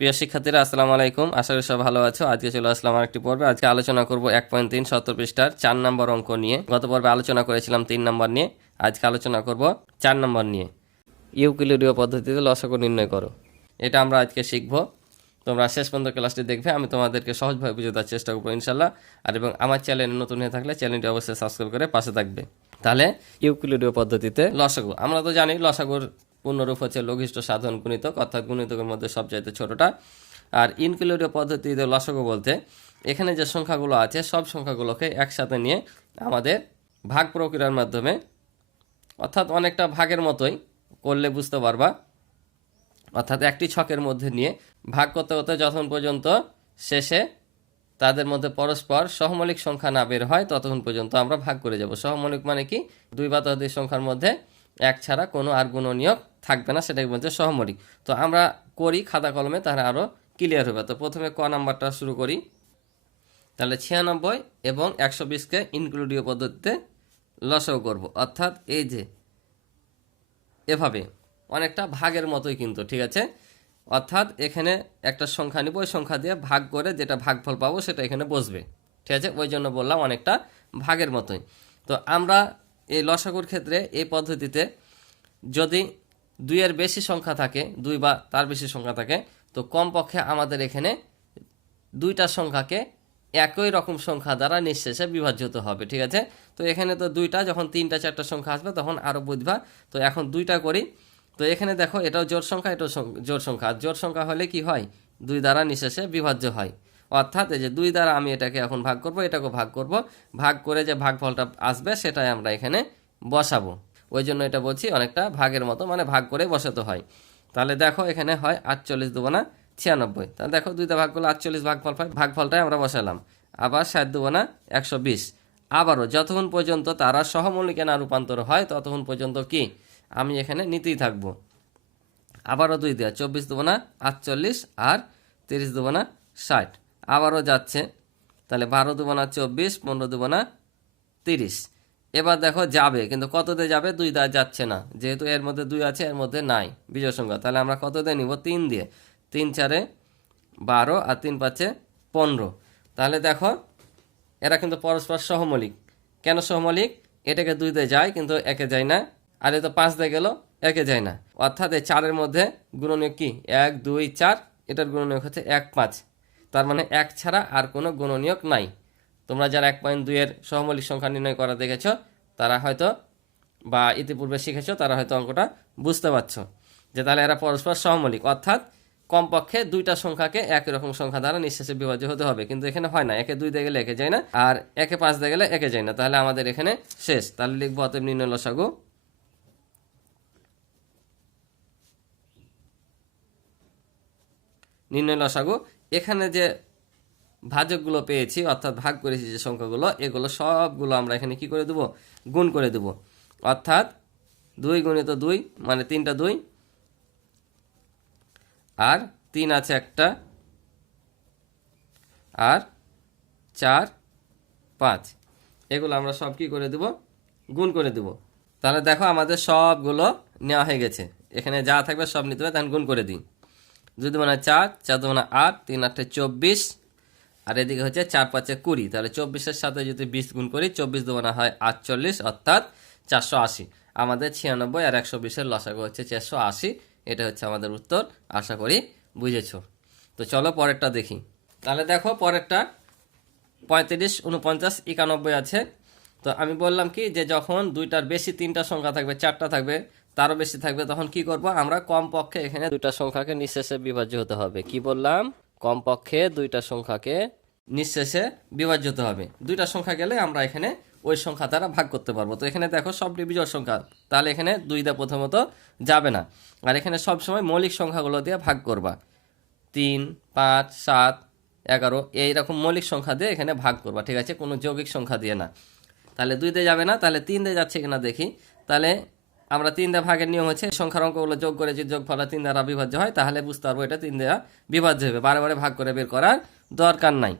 প্রিয় শিক্ষার্থীরা আসসালামু আলাইকুম, আশা করি সব ভালো আছো। আজকে চলে আসলাম আরেকটি পর্বে। আজকে আলোচনা করব 1.3 70 পৃষ্ঠার 4 নম্বর অঙ্ক নিয়ে। গত পর্বে আলোচনা করেছিলাম 3 নম্বর নিয়ে, আজকে আলোচনা করব 4 নম্বর নিয়ে। ইউক্লিডীয় পদ্ধতিতে লসাগু নির্ণয় করো, এটা আমরা আজকে শিখব। তোমরা শেষ পর্যন্ত ক্লাসটি দেখবে, আমি তোমাদেরকে সহজভাবে বুঝে দেওয়ার চেষ্টা করবো ইনশাল্লাহ। আর এবং আমার চ্যানেলে নতুন হয়ে থাকলে চ্যানেলটি অবশ্যই সাবস্ক্রাইব করে পাশে থাকবে। তাহলে ইউক্লিডীয় পদ্ধতিতে লসাগু, আমরা তো জানি লসাগুর পূর্ণরূপ হচ্ছে লঘিষ্ঠ সাধারণ গুণিতক, অর্থাৎ গুণিতকের মধ্যে সবচাইতে ছোটটা। আর ইউক্লিডীয় পদ্ধতিতে লসাগু বলতে এখানে যে সংখ্যাগুলো আছে সব সংখ্যাগুলোকে একসাথে নিয়ে আমাদের ভাগ প্রক্রিয়ার মাধ্যমে, অর্থাৎ অনেকটা ভাগের মতোই করলে বুঝতে পারবা, অর্থাৎ একটি ছকের মধ্যে নিয়ে ভাগ করতে করতে যতক্ষণ পর্যন্ত শেষে তাদের মধ্যে পরস্পর সহমৌলিক সংখ্যা না বের হয় ততক্ষণ পর্যন্ত আমরা ভাগ করে যাব। সহমৌলিক মানে কি? দুই বা ততোধিক সংখ্যার মধ্যে এক ছাড়া কোনো আর গুণনীয়ক থাকবে না, সেটাকে বলছে সহমৌলিক। তো আমরা করি খাতা কলমে, তাহলে আরও ক্লিয়ার হবে। তো প্রথমে ক নাম্বারটা শুরু করি। তাহলে 96 এবং 120কে ইনক্লুডীয় পদ্ধতিতে লসাগু করব, অর্থাৎ এই যে এভাবে অনেকটা ভাগের মতোই কিন্তু, ঠিক আছে। অর্থাৎ এখানে একটা সংখ্যা নিব, ওই সংখ্যা দিয়ে ভাগ করে যেটা ভাগফল পাবো সেটা এখানে বসবে, ঠিক আছে। ওই জন্য বললাম অনেকটা ভাগের মতোই। তো আমরা এই লসাগুর ক্ষেত্রে এই পদ্ধতিতে যদি দুইয়ের বেশি সংখ্যা থাকে, দুই বা তার বেশি সংখ্যা থাকে, তো কমপক্ষে আমাদের এখানে দুইটা সংখ্যাকে একই রকম সংখ্যা দ্বারা নিঃশেষে বিভাজ্য হতে হবে, ঠিক আছে। তো এখানে তো দুইটা, যখন তিনটা চারটা সংখ্যা আসবে তখন আরও বুঝবা। তো এখন দুইটা করি। তো এখানে দেখো এটাও জোড় সংখ্যা, এটাও জোড় সংখ্যা। জোড় সংখ্যা হলে কি হয়? দুই দ্বারা নিঃশেষে বিভাজ্য হয়। অর্থাৎ এই যে দুই দ্বারা আমি এটাকে এখন ভাগ করব, এটাকেও ভাগ করব, ভাগ করে যে ভাগফলটা আসবে সেটাই আমরা এখানে বসাবো। ওই জন্য এটা বলছি অনেকটা ভাগের মতো, মানে ভাগ করে বসাতে হয়। তাহলে দেখো এখানে হয় 48 দুগুণা 96। তাহলে দেখো দুইটা ভাগ করলে 48 ভাগফল পাই, ভাগফলটাই আমরা বসালাম। আবার 7 দুগুণা 120। আবারও যতক্ষণ পর্যন্ত তারা সহমৌলিকে না রূপান্তর হয় ততক্ষণ পর্যন্ত কি আমি এখানে নিতেই থাকবো। আবারও 2 দেওয়া 24 দুগুণা 48 আর 30 দুগুণা 60। আবারও যাচ্ছে, তাহলে 12 দুগুণা 24, 15 দুগুণা 30। এবার দেখো যাবে, কিন্তু কত দিয়ে যাবে? 2 দিয়ে যাচ্ছে না, যেহেতু এর মধ্যে 2 আছে, এর মধ্যে নাই বিজোড় সংখ্যা। তাহলে আমরা কত দিয়ে নিব? 3 দিয়ে। 3 4 12 আর 3 5 15। তাহলে দেখো এরা কিন্তু পরস্পর সহমৌলিক। কেন সহমৌলিক? এটাকে 2 দিয়ে যায় কিন্তু একে যায় না, আর এ তো 5 দিয়ে গেল, একে যায় না। অর্থাৎ এই 4-এর মধ্যে গুণনীয়ক কি? 1 2 4, এটার গুণনীয়ক হচ্ছে 1 5। তার মানে 1 ছাড়া আর কোনো গুণনীয়ক নাই। তোমরা যারা 1.2 এর সহমৌলিক সংখ্যা নির্ণয় করা দেখেছ, তারা হয়তো বা ইতিপূর্বে শিখেছো, তারা হয়তো অঙ্কটা বুঝতে পারছো যে তাহলে এরা পরস্পর সহমৌলিক, অর্থাৎ কমপক্ষে দুইটা সংখ্যাকে একই রকম সংখ্যা দ্বারা নিঃশেষে বিভাজ্য হতে হবে। কিন্তু এখানে হয় না, একে 2 দিয়ে গেলে একে যায় না, আর একে 5 দিয়ে গেলে একে যায় না। তাহলে আমাদের এখানে শেষ। তাহলে লিখবো অতএব নির্ণয় লসাগু। নির্ণয় লসাগু, এখানে যে ভাজকগুলো পেয়েছি, অর্থাৎ ভাগ করেছি যে সংখ্যাগুলো, এগুলো সবগুলো আমরা এখানে কি করে দেবো? গুণ করে দেব। অর্থাৎ 2 গুণিত 2 মানে 3টা 2, আর 3 আছে একটা, আর 4 5, এগুলো আমরা সব কি করে দেব? গুণ করে দেব। তাহলে দেখো আমাদের সবগুলো নেওয়া হয়ে গেছে, এখানে যা থাকবে সব নিতে হবে। তখন গুণ করে দিই। 2 দুগুণা 4, 4 দুগুণা 8, 3 8 24, আর এদিকে হচ্ছে 4 5 20। তাহলে 24-এর সাথে যদি 20 গুণ করি, 24 দুগুণা হয় 48, অর্থাৎ 480। আমাদের 96 আর 120-এর লসাগু হচ্ছে 480। এটা হচ্ছে আমাদের উত্তর। আশা করি বুঝেছো। তো চলো পরেরটা দেখি। তাহলে দেখো পরেরটা 35 49 91 আছে। তো আমি বললাম কি যে যখন দুইটার বেশি তিনটা সংখ্যা থাকবে, চারটা থাকবে, তারও বেশি থাকবে, তখন কি করব আমরা? কমপক্ষে এখানে দুইটা সংখ্যাকে নিঃশেষে বিভাজ্য হতে হবে। কি বললাম? কমপক্ষে দুইটা সংখ্যাকে নিঃশেষে বিভাজ্য হতে হবে। দুইটা সংখ্যা গেলে আমরা এখানে ওই সংখ্যা দ্বারা ভাগ করতে পারবো। তো এখানে দেখো সবটি বিজোড় সংখ্যা, তাহলে এখানে 2 দিয়ে প্রথমত যাবে না। আর এখানে সবসময় মৌলিক সংখ্যাগুলো দিয়ে ভাগ করবা। 3 5 7 11 এইরকম মৌলিক সংখ্যা দিয়ে এখানে ভাগ করবা, ঠিক আছে, কোনো যৌগিক সংখ্যা দিয়ে না। তাহলে 2 দিয়ে যাবে না, তাহলে 3 দিয়ে যাচ্ছে কিনা দেখি। তাহলে আমরা 3 দিয়ে ভাগের নিয়ম হচ্ছে সংখ্যার অঙ্কগুলো যোগ করে যদি যোগফল 3 দ্বারা বিভাজ্য হয়, তাহলে বুঝতে পারবো এটা 3 দ্বারা বিভাজ্য হবে। বারে বারে ভাগ করে বের করার দরকার নাই।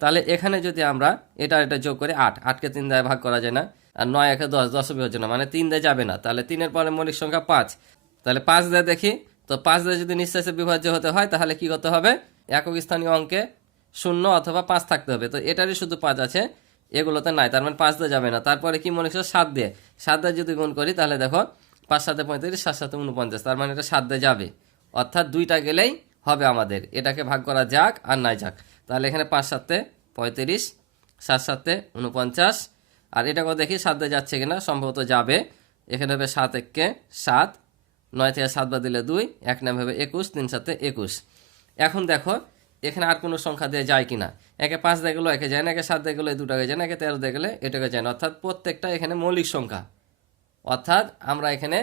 তাহলে এখানে যদি আমরা এটা যোগ করি 8, 8কে 3 দ্বারা ভাগ করা যায় না, আর 9 একে 10, 10 বিভাজ্য না, মানে 3 দিয়ে যাবে না। তাহলে 3-এর পরে মৌলিক সংখ্যা 5, তাহলে 5 দিয়ে দেখি তো 5 দিয়ে যদি নিঃশেষে বিভাজ্য হতে হয় তাহলে কি করতে হবে, একক স্থানীয় অঙ্কে 0 অথবা 5 থাকতে হবে। তো এটারই শুধু 5 আছে, এগুলোতে নাই, তার মানে 5 দিয়ে যাবে না। তারপরে কি মনে করছো 7 দিয়ে, 7 দিয়ে যদি গুণ করি তাহলে দেখো 5 7 35, 7 7 49, তার মানে এটা 7 দিয়ে যাবে, অর্থাৎ 2টা গেলেই হবে আমাদের। এটাকে ভাগ করা যাক আর নাই যাক, তাহলে এখানে 5 7 35, 7 7 49, আর এটাকে দেখি 7 দিয়ে যাচ্ছে কিনা, সম্ভবত যাবে। এখানে হবে 7 1 7, 9 থেকে 7 বাদ দিলে 2, 1 নাম হবে 21, 3 7 21। এখন দেখো এখানে আর কোনো সংখ্যা দিয়ে যায় কিনা, একে 5 দিয়ে গেলো একে যায় না, একে 7 দিয়ে গেলে 2টাকে যায় না, একে 13 দিয়ে গেলে এটাকে যায় না, অর্থাৎ প্রত্যেকটা এখানে মৌলিক সংখ্যা। অর্থাৎ আমরা এখানে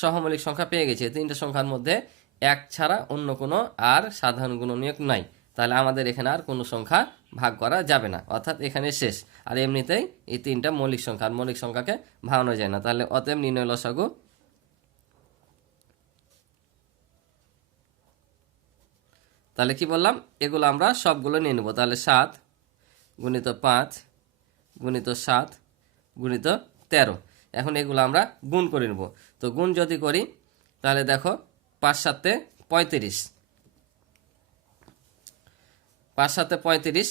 সহমৌলিক সংখ্যা পেয়ে গেছি। 3টে সংখ্যার মধ্যে 1 ছাড়া অন্য কোনো আর সাধারণ গুণনীয়ক নাই, তাহলে আমাদের এখানে আর কোনো সংখ্যা ভাগ করা যাবে না, অর্থাৎ এখানে শেষ। আর এমনিতেই এই 3টা মৌলিক সংখ্যা, আর মৌলিক সংখ্যাকে ভাঙানো যায় না, তাহলে অতএব নির্ণয় লসাগু। তাহলে কি বললাম, এগুলো আমরা সবগুলো নিয়ে নেব। তাহলে 7 গুণিত 5 গুণিত 7 গুণিত 13, এখন এগুলো আমরা গুণ করে নেব। তো গুণ যদি করি তাহলে দেখো 5 7 35, 5 7 35,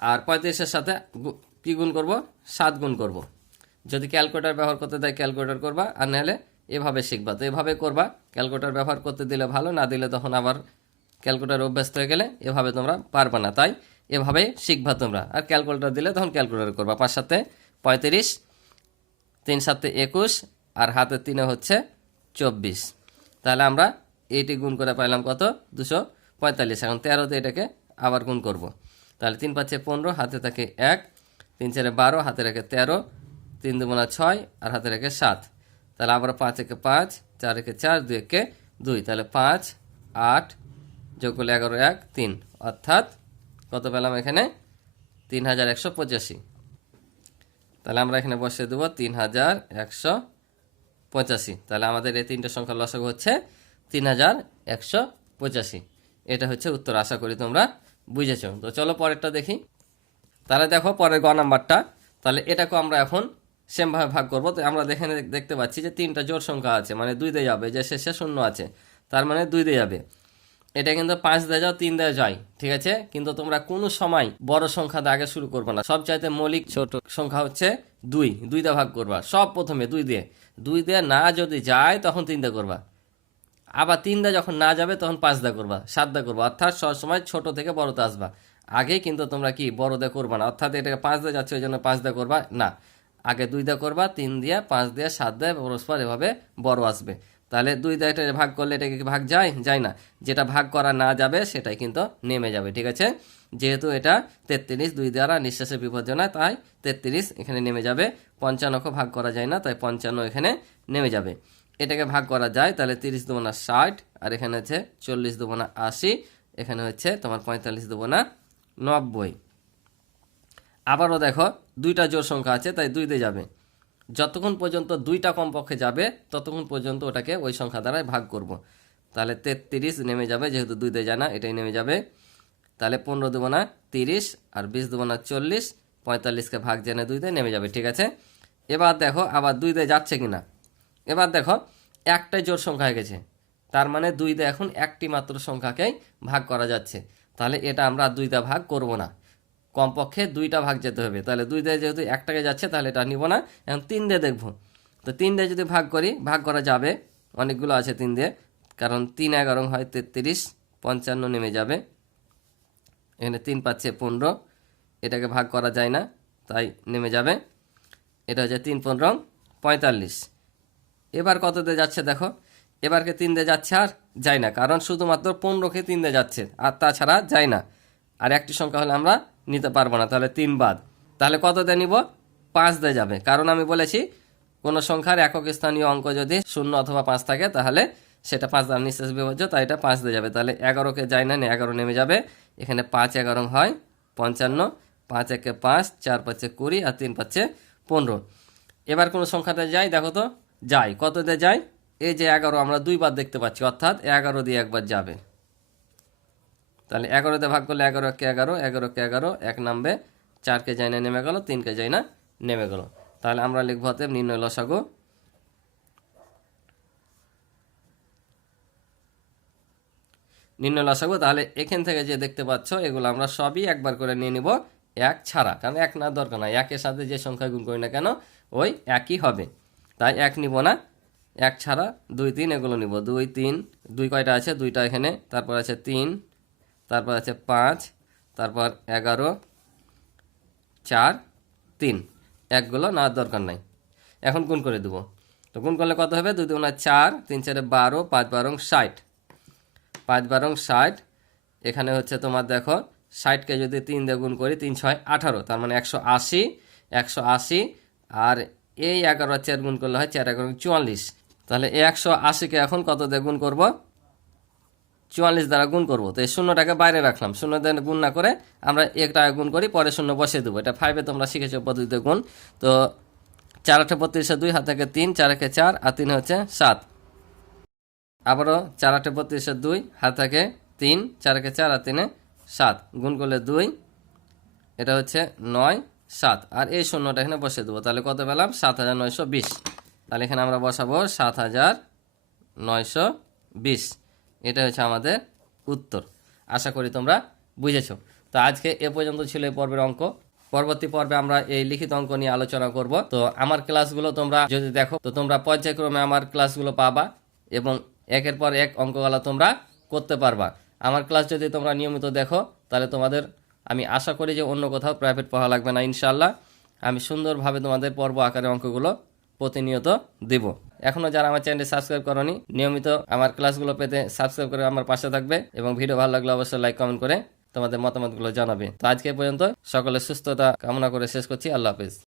আর 35-এর সাথে কি গুণ করব, 7 গুণ করব। যদি ক্যালকুলেটর ব্যবহার করতে দেয় ক্যালকুলেটর করবা, আর নাহলে এভাবে শিখবা। তো এভাবে করবা, ক্যালকুলেটর ব্যবহার করতে দিলে ভালো, না দিলে তখন আবার ক্যালকুলেটর অভ্যস্ত হয়ে গেলে এভাবে তোমরা পারবা না, তাই এভাবে শিখবা তোমরা। আর ক্যালকুলেটর দিলে তখন ক্যালকুলেটর করবা। 5 7 35, 3 7 21, আর হাতের 3 হচ্ছে 24। তাহলে আমরা এইটি গুণ করে পাইলাম কত, 245। এখন 13তে এটাকে আবার গুণ করব। তাহলে 3 5 15, হাতে থাকে 1, 3 4 12, হাতে রেখে 13, 3 2 6, আর হাতে রেখে 7। তাহলে আবার 5 1 5, 4 1 4, 2 1 2, তাহলে 5 8 যোগ করলে 11 1 3, অর্থাৎ কত পেলাম এখানে, 3185। তাহলে আমরা এখানে বসিয়ে দেবো 3185। তাহলে আমাদের এই 3টে সংখ্যার লসাগু হচ্ছে 3185। এটা হচ্ছে উত্তর। আশা করি তোমরা বুঝেছো। তো চলো পরেরটা দেখি। তাহলে দেখো পরের গ নাম্বারটা, তাহলে এটাকে আমরা এখন সেমভাবে ভাগ করবো। তো আমরা দেখতে পাচ্ছি যে 3টা জোড় সংখ্যা আছে, মানে 2 দিয়ে যাবে, যে শেষে 0 আছে, তার মানে 2 দিয়ে যাবে। এটা কিন্তু 5 দিয়ে যাও, 3 দিয়ে যায়, ঠিক আছে। কিন্তু তোমরা কোনো সময় বড় সংখ্যা দিয়ে আগে শুরু করবে না, সবচাইতে মৌলিক ছোট সংখ্যা হচ্ছে 2, 2 দিয়ে ভাগ করবা সব প্রথমে, 2 দিয়ে। 2 দিয়ে না যদি যায় তখন 3 দিয়ে করবা, আবার 3 দিয়ে যখন না যাবে তখন 5 দিয়ে করবা, 7 দিয়ে করবা, অর্থাৎ সবসময় ছোট থেকে বড়তে আসবা। আগে কিন্তু তোমরা কি বড় দিয়ে করবা না, অর্থাৎ এটাকে 5 দিয়ে যাচ্ছে ওই জন্য 5 দিয়ে করবা না, আগে 2 দিয়ে করবা, 3 দিয়ে, 5 দিয়ে, 7 দিয়ে, পরস্পর এভাবে বড় আসবে। তাহলে 2 দিয়ে এটা ভাগ করলে এটা কি ভাগ যায়, যায় না। যেটা ভাগ করা না যাবে সেটাই কিন্তু নেমে যাবে, ঠিক আছে। যেহেতু এটা 33 2 দ্বারা নিঃশেষে বিভাজ্য না, তাই 33 এখানে নেমে যাবে। 55কে ভাগ করা যায় না, তাই 55 এখানে নেমে যাবে। এটাকে ভাগ করা যায়, তাহলে 30 দুগুণা 60, আর এখানে হচ্ছে 40 দুগুণা 80, এখানে হচ্ছে তোমার 45 দুগুণা 90। আবারও দেখো 2টা জোড় সংখ্যা আছে, তাই 2 দিয়ে যাবে। যতক্ষণ পর্যন্ত 2টা কমপক্ষে যাবে ততক্ষণ পর্যন্ত ওটাকে ওই সংখ্যা দ্বারাই ভাগ করব। তাহলে 33 নেমে যাবে, যেহেতু 2 দিয়ে যায় না, এটাই নেমে যাবে। তাহলে 15 দুগুণা 30, আর 20 দুগুণা 40, 45কে ভাগ জেনে 2 দিয়ে নেমে যাবে, ঠিক আছে। এবার দেখো আবার 2 দিয়ে যাচ্ছে কিনা। এবার দেখো একটাই জোড় সংখ্যা হয়ে গেছে, তার মানে 2 দিয়ে এখন একটি মাত্র সংখ্যাকেই ভাগ করা যাচ্ছে। তাহলে এটা আমরা 2 দিয়ে ভাগ করব না, কমপক্ষে 2টা ভাগ যেতে হবে। তাহলে 2 দিয়ে যেহেতু একটাকে যাচ্ছে তাহলে এটা নিব না, এখন 3 দিয়ে দেখবো। তো 3 দিয়ে যদি ভাগ করি, ভাগ করা যাবে, অনেকগুলো আছে 3 দিয়ে, কারণ 3 11 হয় 33, 55 নেমে যাবে। এখানে 3 5 15, এটাকে ভাগ করা যায় না, তাই নেমে যাবে। এটা হচ্ছে 3 15 45। এবার কত দিয়ে যাচ্ছে দেখো, এবারকে 3 দিয়ে যাচ্ছে আর যায় না, কারণ শুধুমাত্র 15কে 3 দিয়ে যাচ্ছে, আর তাছাড়া যায় না। আর একটি সংখ্যা হলে আমরা নিতে পারবো না, তাহলে 3 বাদ। তাহলে কত দিয়ে নিব, 5 দিয়ে যাবে, কারণ আমি বলেছি কোনো সংখ্যার একক স্থানীয় অঙ্ক যদি 0 অথবা 5 থাকে তাহলে সেটা 5 দ্বারা নিঃশেষ বিভাজ্য, তাই এটা 5 দিয়ে যাবে। তাহলে 11কে যায় না, 11 নেমে যাবে। এখানে 5 11 হয় 55, 5 1 5, 4 5 20, আর 3 5 15। এবার কোনো সংখ্যাতে যাই, দেখো তো যাই, কত দিয়ে যায়, এই যে 11 আমরা 2 বার দেখতে পাচ্ছি, অর্থাৎ 11 দিয়ে একবার যাবে। তাহলে 11 দিয়ে ভাগ করলে 11 কে 11, 11 কে 11, 1 নামবে, 4কে যায় না নেমে গেল, 3কে যায় না নেমে গেল। তাহলে আমরা লিখব অতএব নির্ণয় লসাগু। নির্ণয় লসাগু, তাহলে এখান থেকে যে দেখতে পাচ্ছ এগুলো আমরা সবই একবার করে নিয়ে নিব এক ছাড়া, কারণ এক না দরকার না, একের সাথে যে সংখ্যা গুণ করি না কেন ওই একই হবে, তাই এক নিব না, এক ছাড়া 2 3 এগুলো নিব। 2 3, 2 কয়টা আছে, 2টা এখানে, তারপর আছে 3, তারপর আছে 5, তারপর 11, 4 3, একগুলো না দরকার নাই। এখন গুণ করে দেবো, তো গুণ করলে কত হবে, 2 2 4, 3 4 12, 5 12 60, 5 12 60। এখানে হচ্ছে তোমার দেখো 60কে যদি 3 দিয়ে গুণ করি, 3 6 18, তার মানে 180, 180। আর এই 11 4 গুণ করলে হয় 4 11 44, তাহলে এই 180কে এখন কত দিয়ে গুণ করব, 44 দ্বারা গুণ করব। তো এই শূন্যটাকে বাইরে রাখলাম, শূন্য দিয়ে গুণ না করে আমরা একটা গুণ করি, পরে শূন্য বসিয়ে দেবো। এটা 5-এ তোমরা শিখেছো পদ্ধতিতে গুণ। তো 4 8 32, 2 হাত থেকে 3, 4 1 4, আর 3 হচ্ছে 7। আবারও 4 8 32, 2 হাত থেকে 3, 4 1 4, আর 3 7, গুণ করলে 2, এটা হচ্ছে 9 7, আর এই শূন্যটা এখানে বসিয়ে দেবো। তাহলে কত পেলাম, 7920। তাহলে এখানে আমরা বসাবো 7920, এটা হচ্ছে আমাদের উত্তর। আশা করি তোমরা বুঝেছো। তো আজকে এ পর্যন্ত ছিল এই পর্বের অঙ্ক। পরবর্তী পর্বে আমরা এই লিখিত অঙ্ক নিয়ে আলোচনা করব। তো আমার ক্লাসগুলো তোমরা যদি দেখো, তো তোমরা পর্যায়ক্রমে আমার ক্লাসগুলো পাবা এবং একের পর এক অঙ্কগুলো তোমরা করতে পারবা। আমার ক্লাস যদি তোমরা নিয়মিত দেখো, তাহলে তোমাদের আমি আশা করি যে অন্য কোথাও প্রাইভেট পড়া লাগবে না ইনশাল্লাহ। আমি সুন্দরভাবে তোমাদের পর্ব আকারে অঙ্কগুলো প্রতিনিয়ত দেব। এখনও যারা আমার চ্যানেলটি সাবস্ক্রাইব করনি, নিয়মিত আমার ক্লাসগুলো পেতে সাবস্ক্রাইব করে আমার পাশে থাকবে এবং ভিডিও ভালো লাগলে অবশ্যই লাইক কমেন্ট করে তোমাদের মতামতগুলো জানাবে। তো আজকে পর্যন্ত সকলের সুস্থতা কামনা করে শেষ করছি। আল্লাহ হাফেজ।